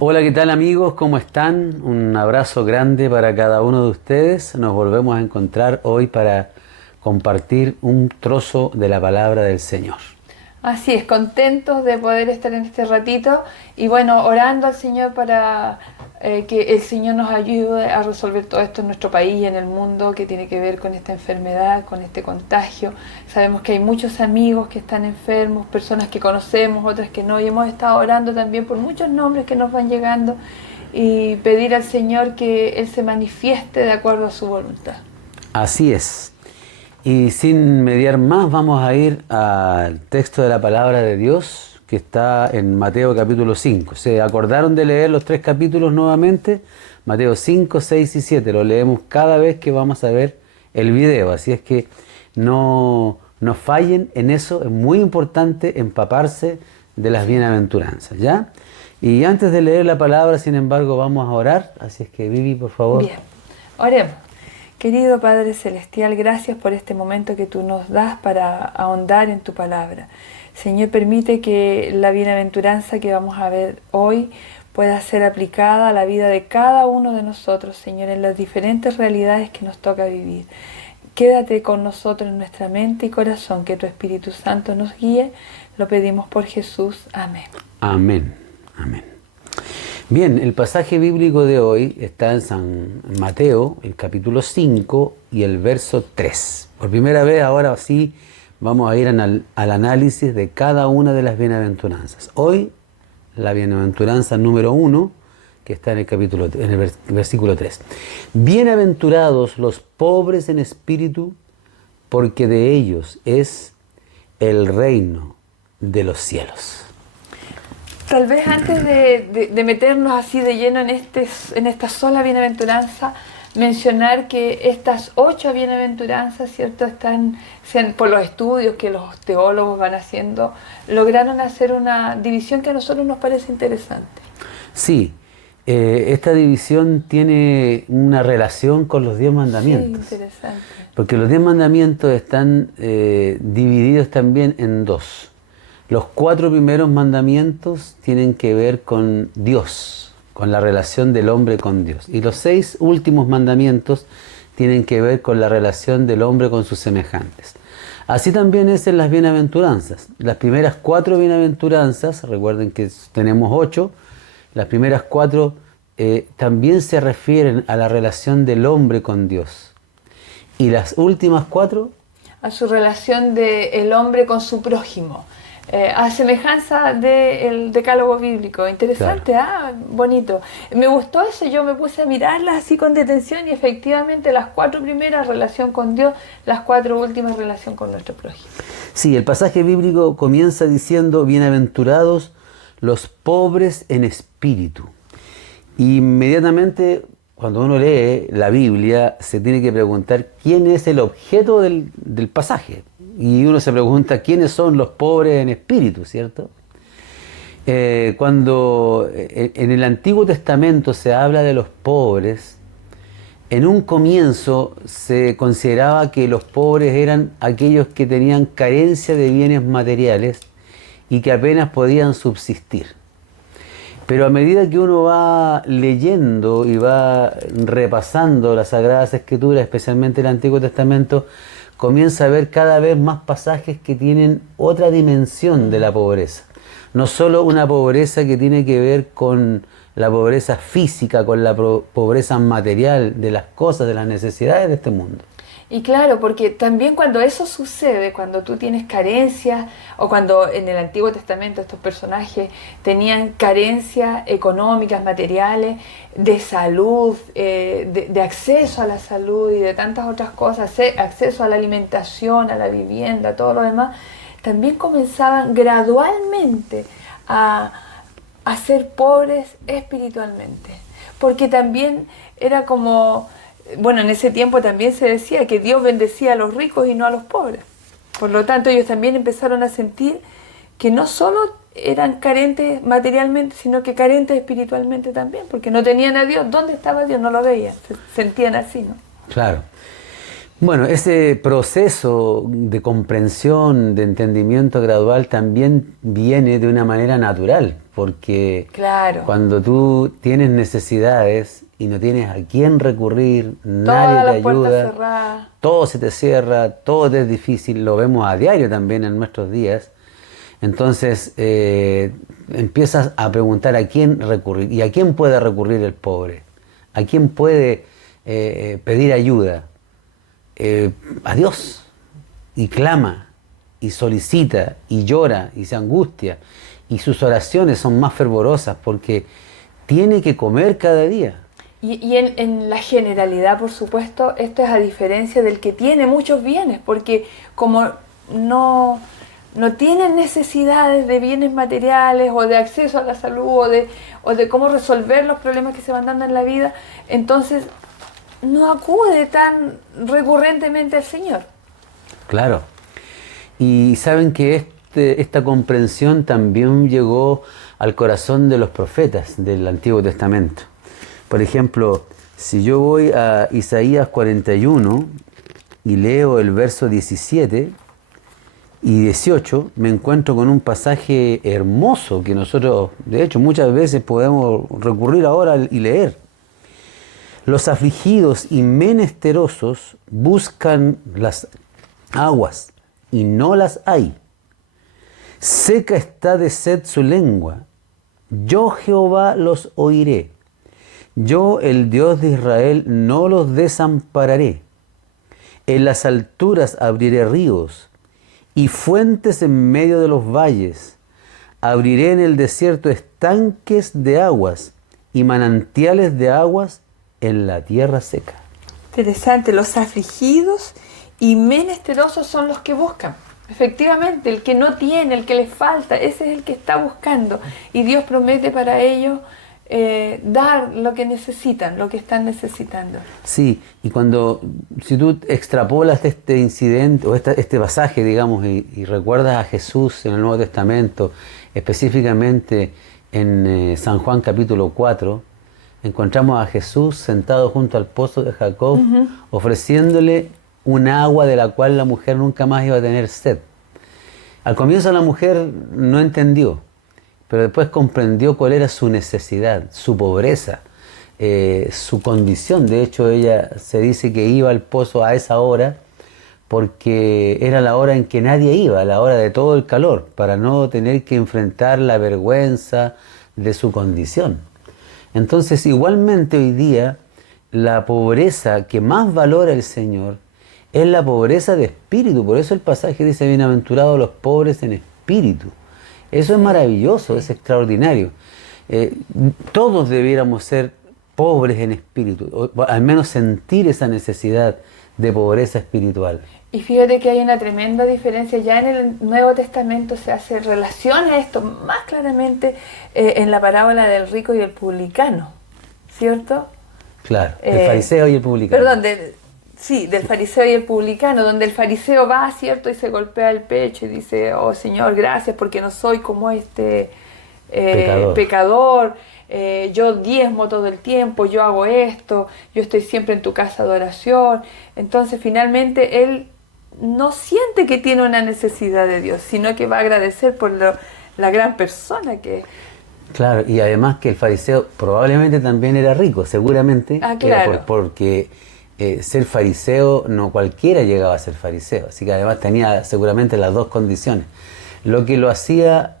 Hola, ¿qué tal amigos? ¿Cómo están? Un abrazo grande para cada uno de ustedes. Nos volvemos a encontrar hoy para compartir un trozo de la palabra del Señor. Así es, contentos de poder estar en este ratito y bueno, orando al Señor para que el Señor nos ayude a resolver todo esto en nuestro país y en el mundo que tiene que ver con esta enfermedad, con este contagio. Sabemos que hay muchos amigos que están enfermos, personas que conocemos, otras que no, y hemos estado orando también por muchos nombres que nos van llegando y pedir al Señor que Él se manifieste de acuerdo a su voluntad. Así es. Y sin mediar más, vamos a ir al texto de la palabra de Dios que está en Mateo capítulo 5. ¿Se acordaron de leer los tres capítulos nuevamente? Mateo 5, 6 y 7. Lo leemos cada vez que vamos a ver el video. Así es que no fallen en eso. Es muy importante empaparse de las bienaventuranzas, ¿ya? Y antes de leer la palabra, sin embargo, vamos a orar. Así es que, Vivi, por favor. Bien, oremos. Querido Padre Celestial, gracias por este momento que tú nos das para ahondar en tu palabra. Señor, permite que la bienaventuranza que vamos a ver hoy pueda ser aplicada a la vida de cada uno de nosotros, Señor, en las diferentes realidades que nos toca vivir. Quédate con nosotros en nuestra mente y corazón, que tu Espíritu Santo nos guíe. Lo pedimos por Jesús. Amén. Amén. Amén. Bien, el pasaje bíblico de hoy está en San Mateo, el capítulo 5 y el verso 3. Por primera vez, ahora sí, vamos a ir al análisis de cada una de las bienaventuranzas. Hoy, la bienaventuranza número 1, que está en el versículo 3. Bienaventurados los pobres en espíritu, porque de ellos es el reino de los cielos. Tal vez antes de meternos así de lleno en esta sola bienaventuranza, mencionar que estas 8 bienaventuranzas, ¿cierto?, están, por los estudios que los teólogos van haciendo, lograron hacer una división que a nosotros nos parece interesante. Sí, esta división tiene una relación con los 10 Sí, mandamientos. interesante. Porque los 10 mandamientos están divididos también en dos. Los 4 primeros mandamientos tienen que ver con Dios, con la relación del hombre con Dios. Y los 6 últimos mandamientos tienen que ver con la relación del hombre con sus semejantes. Así también es en las bienaventuranzas. Las primeras 4 bienaventuranzas, recuerden que tenemos 8, las primeras 4 también se refieren a la relación del hombre con Dios. Y las últimas 4... a su relación del hombre con su prójimo. A semejanza del decálogo bíblico. Interesante, claro. Bonito. Me gustó eso, yo me puse a mirarlas así con detención y efectivamente las 4 primeras, relación con Dios, las 4 últimas, relación con nuestro prójimo. Sí, el pasaje bíblico comienza diciendo, bienaventurados los pobres en espíritu. Y inmediatamente, cuando uno lee la Biblia, se tiene que preguntar quién es el objeto del pasaje. Y uno se pregunta quiénes son los pobres en espíritu, ¿cierto? Cuando en el Antiguo Testamento se habla de los pobres, en un comienzo se consideraba que los pobres eran aquellos que tenían carencia de bienes materiales y que apenas podían subsistir. Pero a medida que uno va leyendo y va repasando las Sagradas Escrituras, especialmente el Antiguo Testamento, comienza a ver cada vez más pasajes que tienen otra dimensión de la pobreza. No solo una pobreza que tiene que ver con la pobreza física, con la pobreza material de las cosas, de las necesidades de este mundo. Y claro, porque también cuando eso sucede, cuando tú tienes carencias, o cuando en el Antiguo Testamento estos personajes tenían carencias económicas, materiales, de salud, de acceso a la salud y de tantas otras cosas, acceso a la alimentación, a la vivienda, todo lo demás, también comenzaban gradualmente a ser pobres espiritualmente. Porque también era como... Bueno, en ese tiempo también se decía que Dios bendecía a los ricos y no a los pobres. Por lo tanto, ellos también empezaron a sentir que no solo eran carentes materialmente, sino que carentes espiritualmente también, porque no tenían a Dios. ¿Dónde estaba Dios? No lo veían, se sentían así, ¿no? Claro. Bueno, ese proceso de comprensión, de entendimiento gradual también viene de una manera natural, porque Claro. cuando tú tienes necesidades y no tienes a quién recurrir, Todas nadie te las puertas ayuda, cerradas. todo se te cierra, todo te es difícil, lo vemos a diario también en nuestros días. Entonces empiezas a preguntar a quién recurrir. ¿Y a quién puede recurrir el pobre? ¿A quién puede pedir ayuda? A Dios. Y clama, y solicita, y llora, y se angustia. Y sus oraciones son más fervorosas porque tiene que comer cada día. Y en la generalidad, por supuesto, esto es a diferencia del que tiene muchos bienes, porque como no tienen necesidades de bienes materiales o de acceso a la salud o de cómo resolver los problemas que se van dando en la vida, entonces no acude tan recurrentemente al Señor. Claro. Y saben que esta comprensión también llegó al corazón de los profetas del Antiguo Testamento. Por ejemplo, si yo voy a Isaías 41 y leo el verso 17 y 18, me encuentro con un pasaje hermoso que nosotros, de hecho, muchas veces podemos recurrir ahora y leer. Los afligidos y menesterosos buscan las aguas y no las hay. Seca está de sed su lengua. Yo Jehová los oiré. Yo, el Dios de Israel, no los desampararé. En las alturas abriré ríos y fuentes en medio de los valles. Abriré en el desierto estanques de aguas y manantiales de aguas en la tierra seca. Interesante, los afligidos y menesterosos son los que buscan. Efectivamente, el que no tiene, el que le falta, ese es el que está buscando. Y Dios promete para ellos dar lo que necesitan, lo que están necesitando. Sí, y si tú extrapolas este incidente o este pasaje, digamos, y recuerdas a Jesús en el Nuevo Testamento, específicamente en San Juan capítulo 4, encontramos a Jesús sentado junto al pozo de Jacob, ofreciéndole un agua de la cual la mujer nunca más iba a tener sed. Al comienzo la mujer no entendió, pero después comprendió cuál era su necesidad, su pobreza, su condición. De hecho, ella se dice que iba al pozo a esa hora porque era la hora en que nadie iba, la hora de todo el calor, para no tener que enfrentar la vergüenza de su condición. Entonces, igualmente hoy día, la pobreza que más valora el Señor es la pobreza de espíritu. Por eso el pasaje dice, bienaventurados los pobres en espíritu. Eso es maravilloso, es extraordinario. Todos debiéramos ser pobres en espíritu, o al menos sentir esa necesidad de pobreza espiritual. Y fíjate que hay una tremenda diferencia. Ya en el Nuevo Testamento se hace relación a esto más claramente en la parábola del rico y el publicano, ¿cierto? Claro, el fariseo y el publicano. Perdón, del fariseo y el publicano, donde el fariseo va, ¿cierto? Y se golpea el pecho y dice, oh Señor, gracias porque no soy como este pecador. Yo diezmo todo el tiempo, yo hago esto, yo estoy siempre en tu casa de oración. Entonces finalmente él no siente que tiene una necesidad de Dios, sino que va a agradecer por la gran persona que es. Claro, y además que el fariseo probablemente también era rico, seguramente, claro. Porque ser fariseo no cualquiera llegaba a ser fariseo, así que además tenía seguramente las dos condiciones. Lo que lo hacía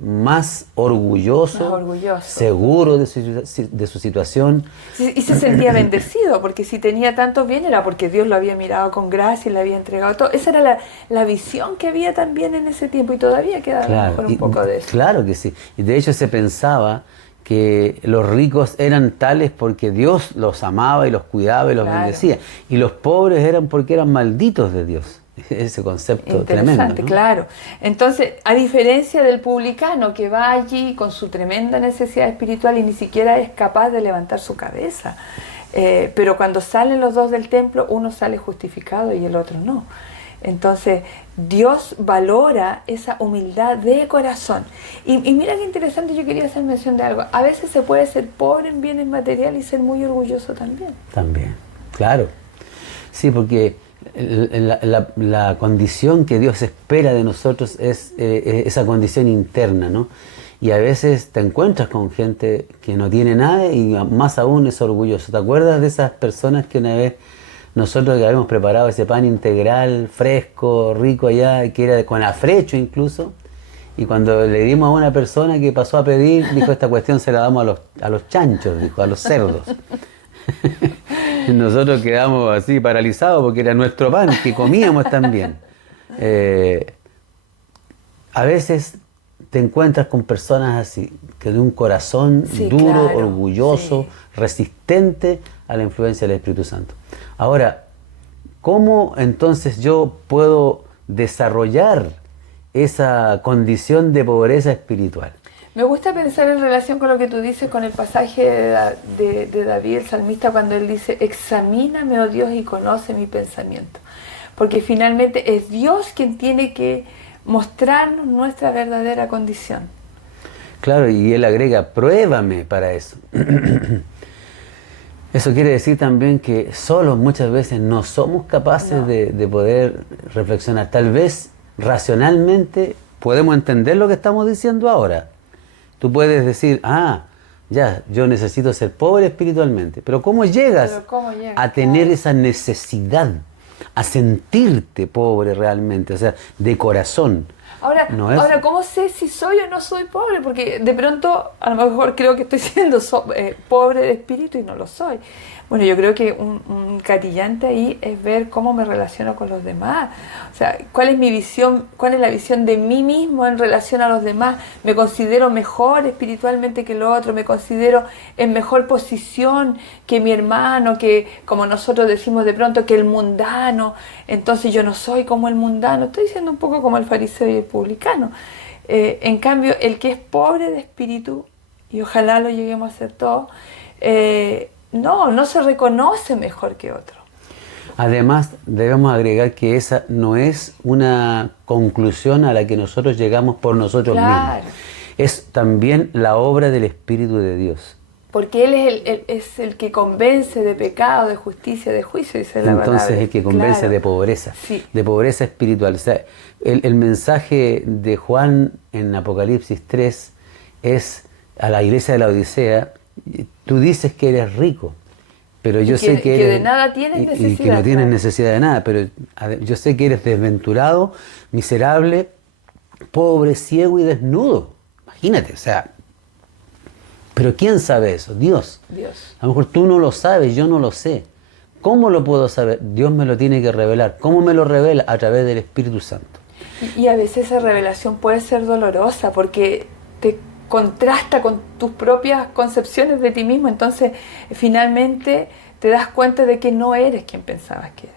más orgulloso, seguro de su situación. Y se sentía bendecido, porque si tenía tantos bienes era porque Dios lo había mirado con gracia y le había entregado todo. Esa era la visión que había también en ese tiempo y todavía queda a lo mejor un poco de eso. Claro que sí. Y de hecho se pensaba que los ricos eran tales porque Dios los amaba y los cuidaba y los bendecía. Y los pobres eran porque eran malditos de Dios. Ese concepto tremendo, ¿no? Claro. Entonces, a diferencia del publicano que va allí con su tremenda necesidad espiritual y ni siquiera es capaz de levantar su cabeza, pero cuando salen los dos del templo, uno sale justificado y el otro no. Entonces, Dios valora esa humildad de corazón. Y mira qué interesante, yo quería hacer mención de algo. A veces se puede ser pobre en bienes materiales y ser muy orgulloso también. También, claro. Sí, porque la condición que Dios espera de nosotros es esa condición interna, ¿no? Y a veces te encuentras con gente que no tiene nada y más aún es orgulloso. ¿Te acuerdas de esas personas que una vez nosotros que habíamos preparado ese pan integral, fresco, rico allá, que era con afrecho incluso? Y cuando le dimos a una persona que pasó a pedir, dijo, esta cuestión se la damos a los chanchos, dijo, a los cerdos. Nosotros quedamos así paralizados porque era nuestro pan, que comíamos también. A veces te encuentras con personas así, que de un corazón duro, claro, orgulloso, resistente a la influencia del Espíritu Santo. Ahora, ¿cómo entonces yo puedo desarrollar esa condición de pobreza espiritual? Me gusta pensar en relación con lo que tú dices con el pasaje de David, el salmista, cuando él dice, examíname, oh Dios, y conoce mi pensamiento. Porque finalmente es Dios quien tiene que mostrarnos nuestra verdadera condición. Claro, y él agrega, pruébame para eso. Eso quiere decir también que solos muchas veces no somos capaces de poder reflexionar. Tal vez racionalmente podemos entender lo que estamos diciendo ahora. Tú puedes decir, ya, yo necesito ser pobre espiritualmente. Pero ¿cómo llegas a tener esa necesidad, a sentirte pobre realmente, o sea, de corazón? Ahora, ¿cómo sé si soy o no soy pobre? Porque de pronto, a lo mejor creo que estoy siendo pobre de espíritu y no lo soy. Bueno, yo creo que un gatillante ahí es ver cómo me relaciono con los demás. O sea, ¿cuál es mi visión? ¿Cuál es la visión de mí mismo en relación a los demás? ¿Me considero mejor espiritualmente que el otro? ¿Me considero en mejor posición que mi hermano? Que, como nosotros decimos de pronto, que el mundano. Entonces yo no soy como el mundano. Estoy siendo un poco como el fariseo y el publicano. En cambio, el que es pobre de espíritu, y ojalá lo lleguemos a ser todos, no se reconoce mejor que otro. Además, debemos agregar que esa no es una conclusión a la que nosotros llegamos por nosotros mismos. Es también la obra del Espíritu de Dios. Porque Él es el que convence de pecado, de justicia, de juicio, dice la palabra. Entonces el que convence de pobreza, de pobreza espiritual. O sea, el mensaje de Juan en Apocalipsis 3 es a la iglesia de la Odisea, tú dices que eres rico, pero yo sé que eres, de nada tienes necesidad. Y que no tienes necesidad de nada, pero yo sé que eres desventurado, miserable, pobre, ciego y desnudo. Imagínate, o sea, pero ¿quién sabe eso? Dios. A lo mejor tú no lo sabes, yo no lo sé. ¿Cómo lo puedo saber? Dios me lo tiene que revelar. ¿Cómo me lo revela? A través del Espíritu Santo. Y a veces esa revelación puede ser dolorosa porque te contrasta con tus propias concepciones de ti mismo, entonces finalmente te das cuenta de que no eres quien pensabas que eres,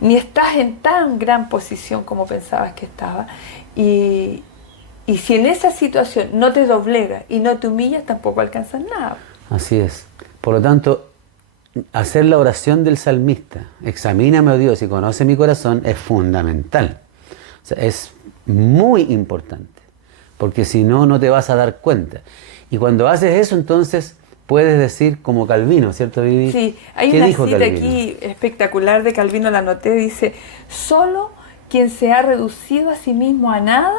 ni estás en tan gran posición como pensabas que estabas, y si en esa situación no te doblegas y no te humillas, tampoco alcanzas nada. Así es. Por lo tanto, hacer la oración del salmista, examíname, oh Dios, y conoce mi corazón, es fundamental. O sea, es muy importante. Porque si no, no te vas a dar cuenta. Y cuando haces eso, entonces puedes decir como Calvino, ¿cierto, Vivi? Sí, hay una cita aquí espectacular de Calvino, la anoté, dice, solo quien se ha reducido a sí mismo a nada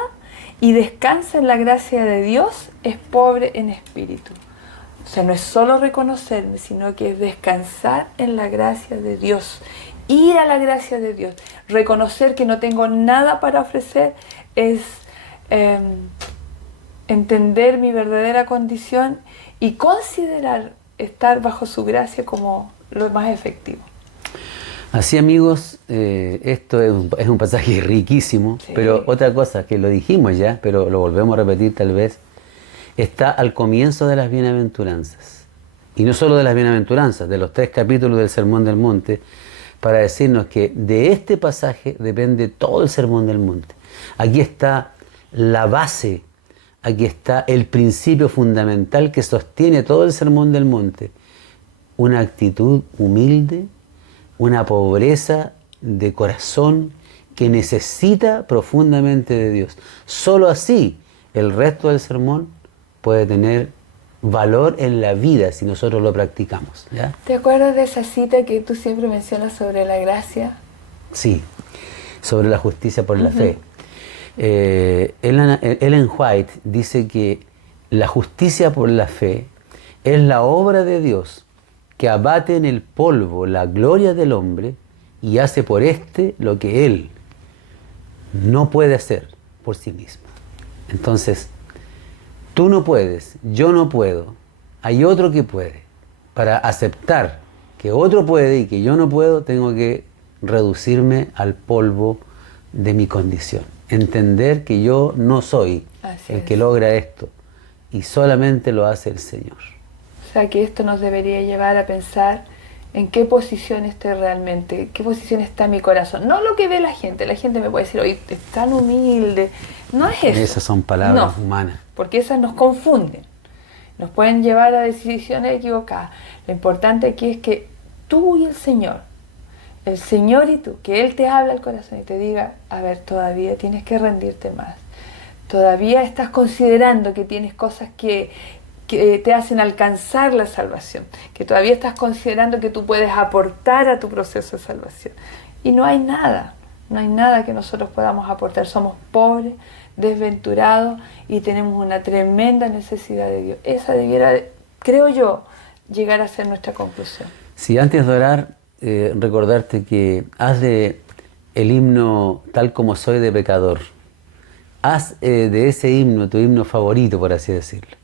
y descansa en la gracia de Dios es pobre en espíritu. O sea, no es solo reconocerme, sino que es descansar en la gracia de Dios, ir a la gracia de Dios, reconocer que no tengo nada para ofrecer, es entender mi verdadera condición y considerar estar bajo su gracia como lo más efectivo. Así, amigos, esto es un pasaje riquísimo, pero otra cosa que lo dijimos ya, pero lo volvemos a repetir tal vez, está al comienzo de las bienaventuranzas. Y no solo de las bienaventuranzas, de los 3 capítulos del Sermón del Monte, para decirnos que de este pasaje depende todo el Sermón del Monte. Aquí está la base, aquí está el principio fundamental que sostiene todo el Sermón del Monte. Una actitud humilde, una pobreza de corazón que necesita profundamente de Dios. Solo así el resto del sermón puede tener valor en la vida si nosotros lo practicamos, ¿ya? ¿Te acuerdas de esa cita que tú siempre mencionas sobre la gracia? Sí, sobre la justicia por la fe. Ellen White dice que la justicia por la fe es la obra de Dios que abate en el polvo la gloria del hombre y hace por éste lo que él no puede hacer por sí mismo. Entonces, tú no puedes, yo no puedo, hay otro que puede. Para aceptar que otro puede y que yo no puedo, tengo que reducirme al polvo de mi condición. Entender que yo no soy el que logra esto y solamente lo hace el Señor. O sea que esto nos debería llevar a pensar en qué posición estoy realmente, qué posición está mi corazón. No lo que ve la gente me puede decir, oye, es tan humilde. No es eso. Esas son palabras humanas. Porque esas nos confunden, nos pueden llevar a decisiones equivocadas. Lo importante aquí es que tú y el Señor y tú, que Él te habla al corazón y te diga, a ver, todavía tienes que rendirte más. Todavía estás considerando que tienes cosas que te hacen alcanzar la salvación, que todavía estás considerando que tú puedes aportar a tu proceso de salvación. Y no hay nada que nosotros podamos aportar. Somos pobres, desventurados y tenemos una tremenda necesidad de Dios. Esa debiera, creo yo, llegar a ser nuestra conclusión. Si antes de orar, recordarte que haz de el himno Tal como soy de pecador. Haz de ese himno tu himno favorito, por así decirlo.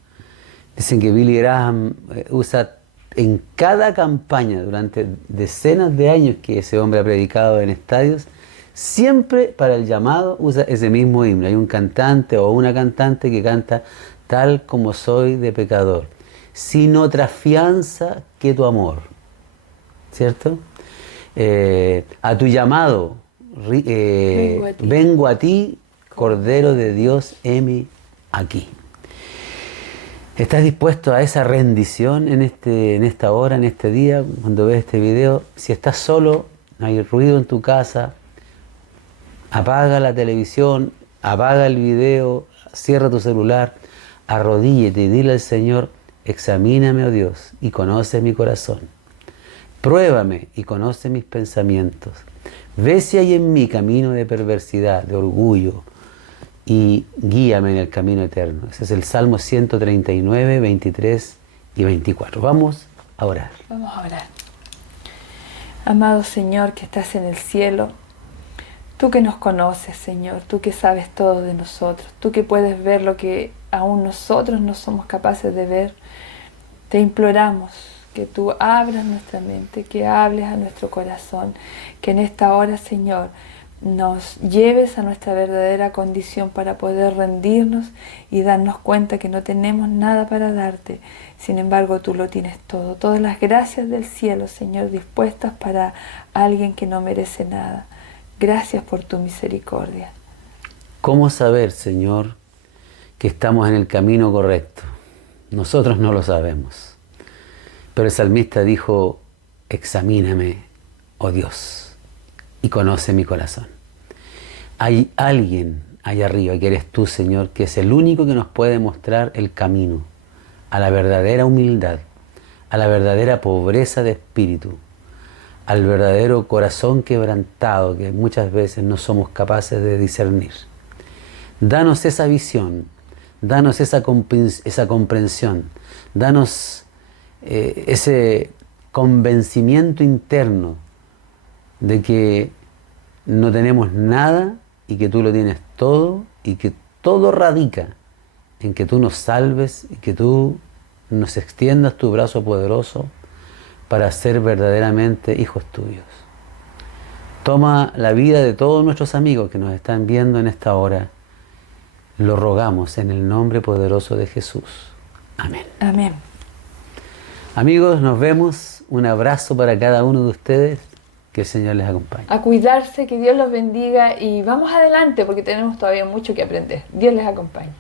Dicen que Billy Graham usa en cada campaña durante decenas de años que ese hombre ha predicado en estadios, siempre para el llamado usa ese mismo himno. Hay un cantante o una cantante que canta Tal como soy de pecador, sin otra fianza que tu amor. ¿Cierto? A tu llamado, vengo a ti, Cordero de Dios, heme aquí. ¿Estás dispuesto a esa rendición en esta hora, en este día, cuando ves este video? Si estás solo, hay ruido en tu casa, apaga la televisión, apaga el video, cierra tu celular, arrodíllate y dile al Señor, examíname, oh Dios, y conoce mi corazón. Pruébame y conoce mis pensamientos. Ve si hay en mí camino de perversidad, de orgullo, y guíame en el camino eterno. Ese es el Salmo 139, 23 y 24. Vamos a orar. Vamos a orar. Amado Señor que estás en el cielo, tú que nos conoces, Señor, tú que sabes todo de nosotros, tú que puedes ver lo que aún nosotros no somos capaces de ver, te imploramos que tú abras nuestra mente, que hables a nuestro corazón, que en esta hora, Señor, nos lleves a nuestra verdadera condición para poder rendirnos y darnos cuenta que no tenemos nada para darte. Sin embargo, tú lo tienes todo. Todas las gracias del cielo, Señor, dispuestas para alguien que no merece nada. Gracias por tu misericordia. ¿Cómo saber, Señor, que estamos en el camino correcto? Nosotros no lo sabemos. Pero el salmista dijo, examíname, oh Dios, y conoce mi corazón. Hay alguien allá arriba, que eres tú, Señor, que es el único que nos puede mostrar el camino a la verdadera humildad, a la verdadera pobreza de espíritu, al verdadero corazón quebrantado que muchas veces no somos capaces de discernir. Danos esa visión, danos esa comprensión, danos ese convencimiento interno de que no tenemos nada y que tú lo tienes todo y que todo radica en que tú nos salves y que tú nos extiendas tu brazo poderoso para ser verdaderamente hijos tuyos. Toma la vida de todos nuestros amigos que nos están viendo en esta hora. Lo rogamos en el nombre poderoso de Jesús. Amén. Amén. Amigos, nos vemos. Un abrazo para cada uno de ustedes. Que el Señor les acompañe. A cuidarse, que Dios los bendiga y vamos adelante porque tenemos todavía mucho que aprender. Dios les acompañe.